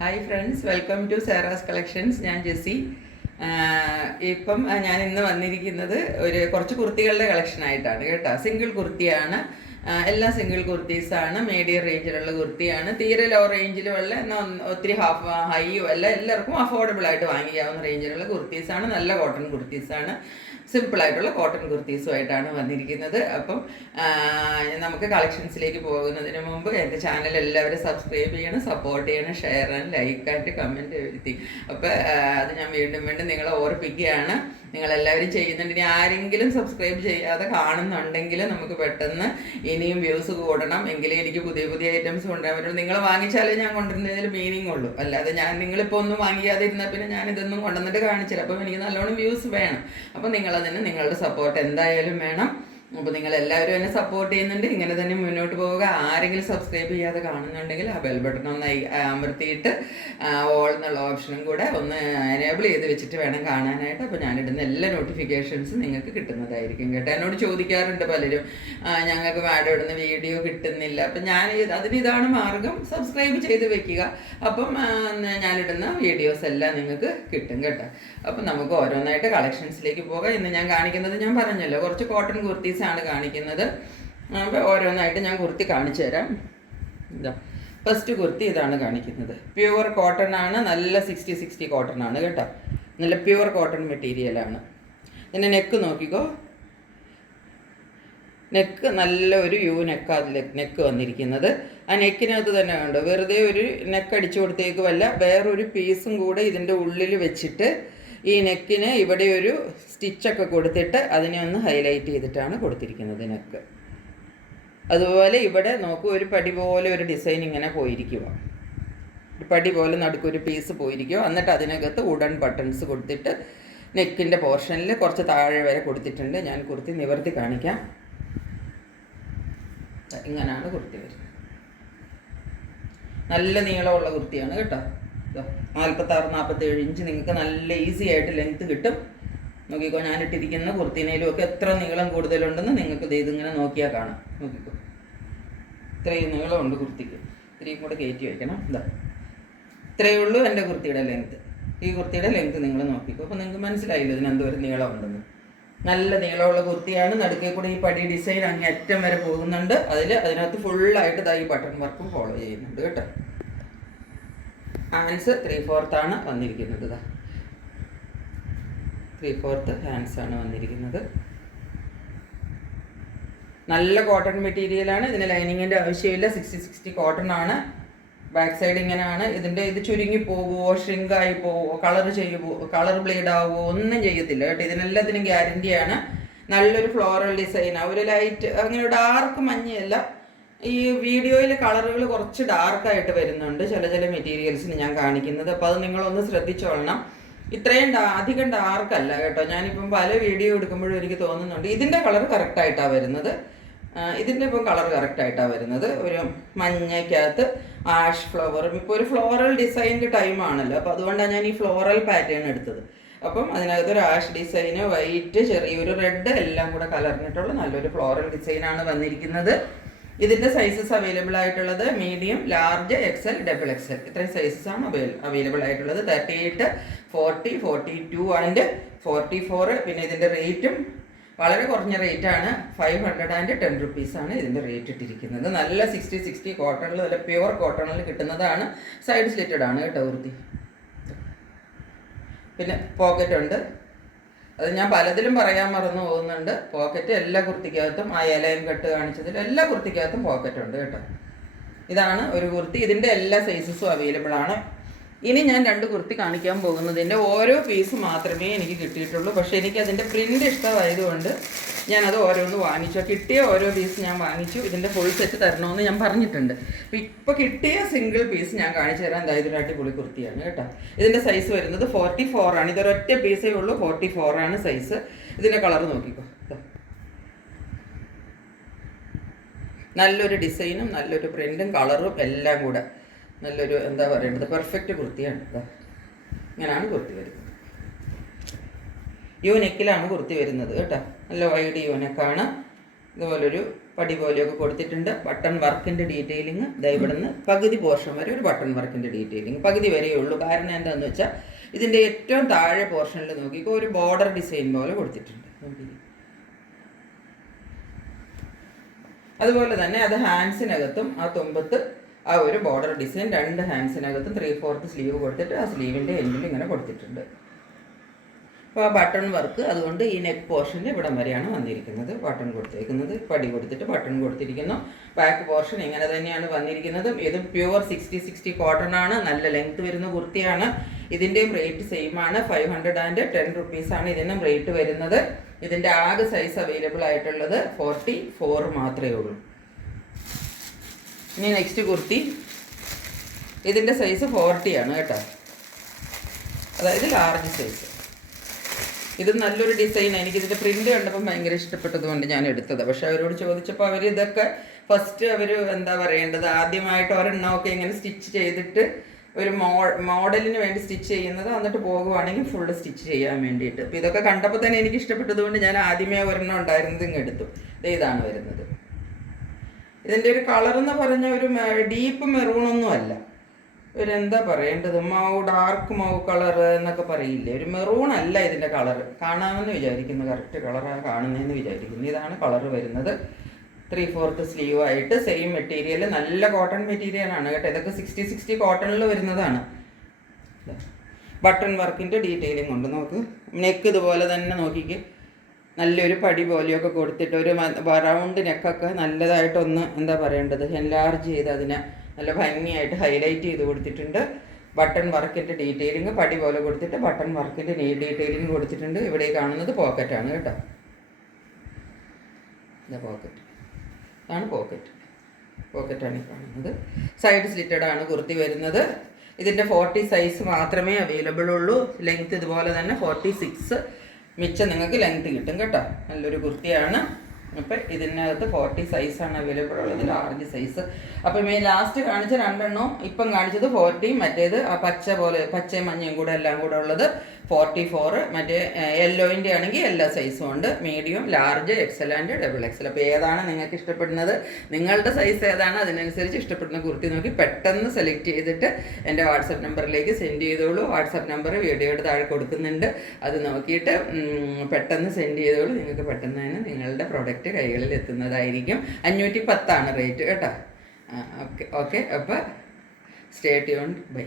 Hi friends, welcome to Sara's collections. ഞാൻ ജെസ്സി. ഇപ്പം ഞാൻ ഇന്ന് വന്നിരിക്കുന്നത് കുറച്ച് കുർത്തികളുടെ കളക്ഷനായിട്ടാണ് കേട്ടോ. സിംഗിൾ കുർത്തിയാണ്, എല്ലാം സിംഗിൾ കുർത്തീസാണ്. മീഡിയം റേഞ്ചിലുള്ള കുർത്തിയാണ്. തീരെ ലോ റേഞ്ചിലുമല്ല, എന്നാൽ ഒത്തിരി ഹൈയും അല്ല. എല്ലാവർക്കും അഫോർഡബിൾ ആയിട്ട് വാങ്ങിക്കാവുന്ന റേഞ്ചിലുള്ള കുർത്തീസാണ്. നല്ല കോട്ടൺ കുർത്തീസാണ്. സിമ്പിളായിട്ടുള്ള കോട്ടൺ കുർത്തീസുമായിട്ടാണ് വന്നിരിക്കുന്നത്. അപ്പം നമുക്ക് കളക്ഷൻസിലേക്ക് പോകുന്നതിന് മുമ്പ് എൻ്റെ ചാനൽ എല്ലാവരും സബ്സ്ക്രൈബ് ചെയ്യണം, സപ്പോർട്ട് ചെയ്യണം, ഷെയർ ആൻഡ് ലൈക്കായിട്ട് കമൻറ്റ് എഴുതി. അപ്പോൾ അത് ഞാൻ വീണ്ടും നിങ്ങളെ ഓർപ്പിക്കുകയാണ്. നിങ്ങളെല്ലാവരും ചെയ്യുന്നുണ്ട്. ഇനി ആരെങ്കിലും സബ്സ്ക്രൈബ് ചെയ്യാതെ കാണുന്നുണ്ടെങ്കിൽ നമുക്ക് പെട്ടെന്ന് ഇനിയും വ്യൂസ് കൂടണം, എങ്കിലേ എനിക്ക് പുതിയ പുതിയ ഐറ്റംസ് കൊണ്ടുവരാൻ പറ്റുള്ളൂ. നിങ്ങൾ വാങ്ങിച്ചാലേ ഞാൻ കൊണ്ടുവരുന്നതിൽ മീനിങ് ഉള്ളൂ. അല്ലാതെ നിങ്ങളിപ്പോൾ ഒന്നും വാങ്ങിക്കാതെ ഇരുന്നാൽ പിന്നെ ഞാൻ ഇതൊന്നും കൊണ്ടുവന്നിട്ട് കാണിച്ചില്ല. അപ്പം എനിക്ക് നല്ലോണം വ്യൂസ് വേണം. അപ്പം നിങ്ങളതിന് നിങ്ങളുടെ സപ്പോർട്ട് എന്തായാലും വേണം. അപ്പോൾ നിങ്ങളെല്ലാവരും എന്നെ സപ്പോർട്ട് ചെയ്യുന്നുണ്ട്. ഇങ്ങനെ തന്നെ മുന്നോട്ട് പോവുക. ആരെങ്കിലും സബ്സ്ക്രൈബ് ചെയ്യാതെ കാണുന്നുണ്ടെങ്കിൽ ആ ബെൽ ബട്ടൺ ഒന്ന് അമർത്തിയിട്ട് ഓൾ എന്നുള്ള ഓപ്ഷനും കൂടെ ഒന്ന് എനേബിൾ ചെയ്ത് വെച്ചിട്ട് വേണം കാണാനായിട്ട്. അപ്പോൾ ഞാനിടുന്ന എല്ലാ നോട്ടിഫിക്കേഷൻസും നിങ്ങൾക്ക് കിട്ടുന്നതായിരിക്കും കേട്ടോ. എന്നോട് ചോദിക്കാറുണ്ട് പലരും, ഞങ്ങൾക്ക് മാഡം ഇടുന്ന വീഡിയോ കിട്ടുന്നില്ല. അപ്പം ഇതാണ് മാർഗം, സബ്സ്ക്രൈബ് ചെയ്ത് വെക്കുക. അപ്പം ഞാനിടുന്ന വീഡിയോസ് എല്ലാം നിങ്ങൾക്ക് കിട്ടും കേട്ടോ. അപ്പം നമുക്ക് ഓരോന്നായിട്ട് കളക്ഷൻസിലേക്ക് പോകാം. ഇന്ന് ഞാൻ കാണിക്കുന്നത്, ഞാൻ പറഞ്ഞല്ലോ, കുറച്ച് കോട്ടൺ കുർത്തീസ് ആണ് കാണിക്കുന്നത്. അപ്പോൾ ഓരോന്നായിട്ട് ഞാൻ കുർത്തി കാണിച്ചു തരാം. ഇതാ ഫസ്റ്റ് കുർത്തി ഇതാണ് കാണിക്കുന്നത്. പ്യുവർ കോട്ടൺ ആണ്, നല്ല 60 കോട്ടൺ ആണ് കേട്ടോ. നല്ല പ്യുവർ കോട്ടൺ മെറ്റീരിയലാണ്. ഇതിൻ്റെ നെക്ക് നോക്കിക്കോ. നെക്ക് നല്ല ഒരു യു നെക്കാണ് നെക്ക് വന്നിരിക്കുന്നത്. ആ നെക്കിനകത്ത് തന്നെ കണ്ടോ, വെറുതെ ഒരു നെക്ക് അടിച്ചു കൊടുത്തേക്കുമല്ല, വേറൊരു പീസും കൂടെ ഇതിൻ്റെ ഉള്ളിൽ വെച്ചിട്ട് ഈ നെക്കിന് ഇവിടെ ഒരു സ്റ്റിച്ചൊക്കെ കൊടുത്തിട്ട് അതിനെ ഒന്ന് ഹൈലൈറ്റ് ചെയ്തിട്ടാണ് കൊടുത്തിരിക്കുന്നത് നെക്ക്. അതുപോലെ ഇവിടെ നോക്കൂ, ഒരു പടി പോലെ ഒരു ഡിസൈൻ ഇങ്ങനെ പോയിരിക്കുക, ഒരു പടി പോലെ നടുക്കൊരു പീസ് പോയിരിക്കുക. എന്നിട്ട് അതിനകത്ത് വുഡൻ ബട്ടൺസ് കൊടുത്തിട്ട് നെക്കിൻ്റെ പോർഷനിൽ കുറച്ച് താഴെ വരെ കൊടുത്തിട്ടുണ്ട്. ഞാൻ കുർത്തി നിവർത്തി കാണിക്കാം. ഇങ്ങനെയാണ് കുർത്തി വരുന്നത്. നല്ല നീളമുള്ള കുർത്തിയാണ് കേട്ടോ. 46-47 ഇഞ്ച് നിങ്ങൾക്ക് നല്ല ഈസി ആയിട്ട് ലെങ്ത്ത് കിട്ടും. നോക്കിക്കോ, ഞാനിട്ടിരിക്കുന്ന കുർത്തിനേലും ഒക്കെ എത്ര നീളം കൂടുതലുണ്ടെന്ന് നിങ്ങൾക്ക് ഇതിങ്ങനെ നോക്കിയാൽ കാണാം. നോക്കിക്കോ, ഇത്രയും നീളമുണ്ട് കുർത്തിക്ക്. ഇത്രയും കൂടെ കയറ്റി വയ്ക്കണം. ഇതാ ഇത്രയേ ഉള്ളൂ എൻ്റെ കുർത്തിയുടെ ലെങ്ത്ത്. ഈ കുർത്തിയുടെ ലെങ്ത്ത് നിങ്ങൾ നോക്കിക്കോ. അപ്പോൾ നിങ്ങൾക്ക് മനസ്സിലായില്ല ഇതിനെന്തോരം നീളമുണ്ടെന്ന്. നല്ല നീളമുള്ള കുർത്തിയാണ്. നടുക്കേ കൂടെ ഈ പടി ഡിസൈൻ അങ്ങേ അറ്റം വരെ പോകുന്നുണ്ട്. അതിനകത്ത് ഫുള്ളായിട്ട് ഈ ബട്ടൺ വർക്കും ഫോളോ ചെയ്യുന്നുണ്ട് കേട്ടോ. ഹാൻഡ്സ് 3/4 ആണ് വന്നിരിക്കുന്നത്. 3/4 ഹാൻഡ്സ് ആണ് വന്നിരിക്കുന്നത്. നല്ല കോട്ടൺ മെറ്റീരിയലാണ്. ഇതിന് ലൈനിങ്ങിൻ്റെ ആവശ്യമില്ല. 60 കോട്ടൺ ആണ്. ബാക്ക് സൈഡ് ഇങ്ങനെയാണ്. ഇത് ചുരുങ്ങി പോകുമോ, ഷ്രിങ്കായി പോവോ, കളർ ബ്ലീഡ് ആവുമോ, ഒന്നും ചെയ്യത്തില്ല കേട്ടോ. ഇതിനെല്ലാത്തിനും ഗ്യാരണ്ടിയാണ്. നല്ലൊരു ഫ്ലോറൽ ഡിസൈനാണ്. ഒരു ലൈറ്റ് അങ്ങനെ ഡാർക്ക് മഞ്ഞയല്ല. ഈ വീഡിയോയിൽ കളറുകൾ കുറച്ച് ഡാർക്കായിട്ട് വരുന്നുണ്ട് ചില മെറ്റീരിയൽസിന് ഞാൻ കാണിക്കുന്നത്. അപ്പോൾ അത് നിങ്ങളൊന്ന് ശ്രദ്ധിച്ചോളണം. ഇത്രയും അധികം ഡാർക്കല്ല കേട്ടോ. ഞാനിപ്പം പല വീഡിയോ എടുക്കുമ്പോഴും എനിക്ക് തോന്നുന്നുണ്ട് ഇതിൻ്റെ കളർ കറക്റ്റായിട്ടാണ് വരുന്നത്. ഇതിൻ്റെ ഇപ്പം കളർ കറക്റ്റായിട്ടാണ് വരുന്നത്. ഒരു മഞ്ഞയ്ക്കകത്ത് ആഷ് ഫ്ലവറും. ഇപ്പോൾ ഒരു ഫ്ലോറൽ ഡിസൈൻ്റെ ടൈമാണല്ലോ, അപ്പോൾ അതുകൊണ്ടാണ് ഞാൻ ഈ ഫ്ലോറൽ പാറ്റേൺ എടുത്തത്. അപ്പം അതിനകത്ത് ഒരു ആഷ് ഡിസൈന്, വൈറ്റ്, ചെറിയൊരു റെഡ് എല്ലാം കൂടെ കലർന്നിട്ടുള്ള നല്ലൊരു ഫ്ലോറൽ ഡിസൈനാണ് വന്നിരിക്കുന്നത്. ഇതിൻ്റെ സൈസസ് അവൈലബിൾ ആയിട്ടുള്ളത് medium, large, XL, double XL. ഇത്രയും സൈസസാണ് അവൈലബിൾ ആയിട്ടുള്ളത്. 38, 40, 42 ആൻഡ് 44. പിന്നെ ഇതിൻ്റെ റേറ്റും വളരെ കുറഞ്ഞ റേറ്റാണ്. 510 rupees ഇതിൻ്റെ റേറ്റ് ഇട്ടിരിക്കുന്നത്. നല്ല 60 കോട്ടണിൽ, നല്ല പ്യുവർ കോട്ടണിൽ കിട്ടുന്നതാണ്. സൈഡ് സ്ലിറ്റഡ് ആണ് കേട്ടോ കുർത്തി. പിന്നെ പോക്കറ്റ് ഉണ്ട്. അത് ഞാൻ പലതിലും പറയാൻ മറന്നു പോകുന്നുണ്ട്. പോക്കറ്റ് എല്ലാ കുർത്തിക്കകത്തും, ആ ഇലയും കെട്ട് കാണിച്ചതിൽ എല്ലാ കുർത്തിക്കകത്തും പോക്കറ്റ് ഉണ്ട് കേട്ടോ. ഇതാണ് ഒരു കുർത്തി. ഇതിൻ്റെ എല്ലാ സൈസസും അവൈലബിൾ ആണ്. ഇനി ഞാൻ 2 കുർത്തി കാണിക്കാൻ പോകുന്നതിൻ്റെ ഓരോ പീസ് മാത്രമേ എനിക്ക് കിട്ടിയിട്ടുള്ളൂ. പക്ഷേ എനിക്ക് അതിൻ്റെ പ്രിൻ്റ് ഇഷ്ടമായതുകൊണ്ട് ഞാനത് ഓരോന്ന് വാങ്ങിച്ചു. കിട്ടിയ ഓരോ പീസ് ഞാൻ വാങ്ങിച്ചു. ഇതിൻ്റെ ഫുൾ സെറ്റ് തരണമെന്ന് ഞാൻ പറഞ്ഞിട്ടുണ്ട്. ഇപ്പോൾ കിട്ടിയ സിംഗിൾ പീസ് ഞാൻ കാണിച്ചു തരാം. എന്തായാലും ഒരു അടിപൊളി കുർത്തിയാണ് കേട്ടോ. ഇതിൻ്റെ സൈസ് വരുന്നത് 44 ആണ്. ഇതൊരൊറ്റ പീസേ ഉള്ളൂ. 44 ആണ് സൈസ്. ഇതിൻ്റെ കളർ നോക്കിക്കോ. നല്ലൊരു ഡിസൈനും നല്ലൊരു പ്രിൻറ്റും കളറും എല്ലാം കൂടെ നല്ലൊരു എന്താ പറയേണ്ടത്, പെർഫെക്റ്റ് കുർത്തിയാണ്. ഇങ്ങനെയാണ് കുർത്തി വരുന്നത്. യു നെക്കിലാണ് കുർത്തി വരുന്നത് കേട്ടോ. നല്ല വൈഡ് യു നെക്കാണ്. ഇതുപോലൊരു പടി പോലെയൊക്കെ കൊടുത്തിട്ടുണ്ട്. ബട്ടൺ വർക്കിൻ്റെ ഡീറ്റെയിലിങ് ദാ ഇവിടുന്ന് പകുതി പോർഷൻ വരെ ഒരു ബട്ടൺ വർക്കിൻ്റെ ഡീറ്റെയിലിങ് പകുതി വരെയേ ഉള്ളൂ. കാരണം എന്താണെന്ന് വെച്ചാൽ ഇതിൻ്റെ ഏറ്റവും താഴെ പോർഷനിൽ നോക്കിക്കോ ഒരു ബോർഡർ ഡിസൈൻ പോലെ കൊടുത്തിട്ടുണ്ട്. അതുപോലെ തന്നെ അത് ഹാൻഡ്സിനകത്തും ആ തുമ്പത്ത് ആ ഒരു ബോർഡർ ഡിസൈൻ 2 ഹാൻഡ്സിനകത്തും 3/4 സ്ലീവ് കൊടുത്തിട്ട് ആ സ്ലീവിൻ്റെ എൻഡിൽ ഇങ്ങനെ കൊടുത്തിട്ടുണ്ട്. അപ്പോൾ ആ ബട്ടൺ വർക്ക് അതുകൊണ്ട് ഈ നെക്ക് പോർഷൻ്റെ ഇവിടം വരെയാണ് വന്നിരിക്കുന്നത്. ബട്ടൺ കൊടുത്തേക്കുന്നത് പടി കൊടുത്തിട്ട് ബട്ടൺ കൊടുത്തിരിക്കുന്നു. ബാക്ക് പോർഷൻ ഇങ്ങനെ തന്നെയാണ് വന്നിരിക്കുന്നത്. ഇത് പ്യുവർ 60 കോട്ടൺ ആണ്. നല്ല ലെങ്ത് വരുന്ന കുർത്തിയാണ്. ഇതിൻ്റെയും റേറ്റ് സെയിം ആണ്. 510 റുപ്പീസാണ് ഇതിനും റേറ്റ് വരുന്നത്. ഇതിൻ്റെ ആകെ സൈസ് അവൈലബിൾ ആയിട്ടുള്ളത് 44 മാത്രമേ ഉള്ളൂ. ഇനി നെക്സ്റ്റ് കുർത്തി ഇതിൻ്റെ സൈസ് 40 ആണ് കേട്ടോ, അതായത് ലാർജ് സൈസ്. ഇത് നല്ലൊരു ഡിസൈൻ. എനിക്കിതിൻ്റെ പ്രിൻ്റ് കണ്ടപ്പോൾ ഭയങ്കര ഇഷ്ടപ്പെട്ടതുകൊണ്ട് ഞാൻ എടുത്തത്. പക്ഷെ അവരോട് ചോദിച്ചപ്പോൾ അവർ ഇതൊക്കെ ഫസ്റ്റ് അവർ എന്താ പറയേണ്ടത്, ആദ്യമായിട്ട് ഒരെണ്ണമൊക്കെ ഇങ്ങനെ സ്റ്റിച്ച് ചെയ്തിട്ട് ഒരു മോഡലിന് വേണ്ടി സ്റ്റിച്ച് ചെയ്യുന്നത്, എന്നിട്ട് പോകുവാണെങ്കിൽ ഫുള്ള് സ്റ്റിച്ച് ചെയ്യാൻ വേണ്ടിയിട്ട്. അപ്പോൾ ഇതൊക്കെ കണ്ടപ്പോൾ തന്നെ എനിക്ക് ഇഷ്ടപ്പെട്ടതുകൊണ്ട് ഞാൻ ആദ്യമേ ഒരെണ്ണം ഉണ്ടായിരുന്നത് ഇങ്ങ് എടുത്തു. ഇതാണ് വരുന്നത്. ഇതിൻ്റെ ഒരു കളറെന്ന് പറഞ്ഞ ഒരു ഡീപ്പ് മെറൂണൊന്നും അല്ല, ഒരു എന്താ പറയേണ്ടത്, ഡാർക്ക് മൗ കളർ എന്നൊക്കെ പറയില്ലേ, ഒരു മെറൂൺ അല്ല ഇതിൻ്റെ കളറ്. കാണാമെന്ന് വിചാരിക്കുന്നു, കറക്റ്റ് കളറാണ് കാണുന്നതെന്ന് വിചാരിക്കുന്നു. ഇതാണ് കളറ് വരുന്നത്. 3/4 സ്ലീവ് ആയിട്ട് സെയിം മെറ്റീരിയൽ, നല്ല കോട്ടൺ മെറ്റീരിയലാണ് കേട്ടോ. ഇതൊക്കെ 60 കോട്ടണിൽ വരുന്നതാണ്. ബട്ടൺ വർക്കിൻ്റെ ഡീറ്റെയിലിംഗ് ഉണ്ട്. നോക്ക്, നെക്ക് ഇതുപോലെ തന്നെ നോക്കിക്ക്, നല്ലൊരു പടി പോലെയൊക്കെ കൊടുത്തിട്ട് ഒരു റൗണ്ട് നെക്കൊക്കെ നല്ലതായിട്ടൊന്ന് എന്താ പറയേണ്ടത് എൻലാർജ് ചെയ്ത് അതിനെ നല്ല ഭംഗിയായിട്ട് ഹൈലൈറ്റ് ചെയ്ത് കൊടുത്തിട്ടുണ്ട്. ബട്ടൺ വർക്കിൻ്റെ ഡീറ്റെയിലിംഗ് പടി പോലെ കൊടുത്തിട്ട് ബട്ടൺ വർക്കിൻ്റെ ഡീറ്റെയിലിംഗ് കൊടുത്തിട്ടുണ്ട്. ഇവിടെ കാണുന്നത് പോക്കറ്റാണ് കേട്ടോ. ഇതാ പോക്കറ്റ്, ഇതാണ് പോക്കറ്റാണ് ഈ കാണുന്നത്. സൈഡ് സ്ലിറ്റഡ് ആണ് കുർത്തി വരുന്നത്. ഇതിൻ്റെ 40 സൈസ് മാത്രമേ അവൈലബിൾ ഉള്ളൂ. ലെങ്ത് ഇതുപോലെ തന്നെ 46, മിച്ചം നിങ്ങൾക്ക് ലെങ്ത് കിട്ടും കേട്ടോ. നല്ലൊരു കുർത്തിയാണ്. അപ്പം ഇതിനകത്ത് 40 സൈസാണ് അവൈലബിൾ ഉള്ളത്, ലാർജ് സൈസ്. അപ്പം ഈ ലാസ്റ്റ് കാണിച്ച 2 എണ്ണവും ഇപ്പം കാണിച്ചത് 40, മറ്റേത് പച്ച പോലെ പച്ചയും മഞ്ഞയും കൂടെ എല്ലാം കൂടെ ഉള്ളത് 44. മറ്റേ യെല്ലോയിൻ്റെ ആണെങ്കിൽ എല്ലാ സൈസും ഉണ്ട്, medium, large, Excel and double XL. അപ്പോൾ ഏതാണ് നിങ്ങൾക്ക് ഇഷ്ടപ്പെടുന്നത്, നിങ്ങളുടെ സൈസ് ഏതാണ്, അതിനനുസരിച്ച് ഇഷ്ടപ്പെടുന്ന കുർത്തി നോക്കി പെട്ടെന്ന് സെലക്ട് ചെയ്തിട്ട് എൻ്റെ വാട്സപ്പ് നമ്പറിലേക്ക് സെൻഡ് ചെയ്തോളൂ. വാട്സപ്പ് നമ്പർ വീഡിയോയുടെ താഴെ കൊടുക്കുന്നുണ്ട്. അത് നോക്കിയിട്ട് പെട്ടെന്ന് സെൻഡ് ചെയ്തോളൂ. നിങ്ങൾക്ക് പെട്ടെന്ന് തന്നെ നിങ്ങളുടെ പ്രൊഡക്റ്റ് കൈകളിൽ എത്തുന്നതായിരിക്കും. 510 ആണ് റേറ്റ് കേട്ടോ. ഓക്കെ, അപ്പോൾ സ്റ്റേ ട്യൂൺഡ്, ബൈ.